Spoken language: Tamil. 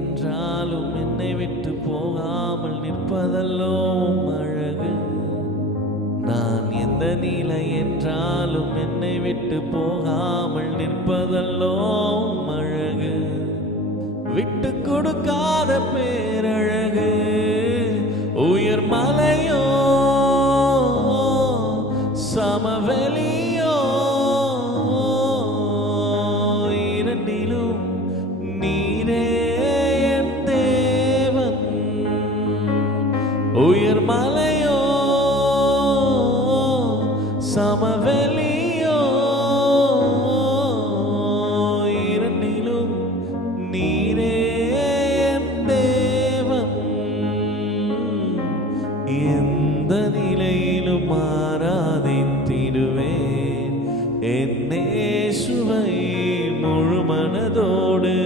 என்றாலும் என்னை விட்டு போகாமல் நிற்பதல்லோ அழகு. நான் எந்த நிலை என்றாலும் என்னை விட்டு போகாமல் நிற்பதல்லோ அழகு. விட்டு கொடுக்காத பேரழகு. உயர் மலையோ சமவெளியோ இரண்டிலும் நீரே என் தேவன். உயர் மலையோ சமவெளியோ இரண்டிலும் நீரே என் தேவன். எந்த நிலையிலும் ஆராதித்திடுவேன் என் இயேசுவை முழு மனதோடு.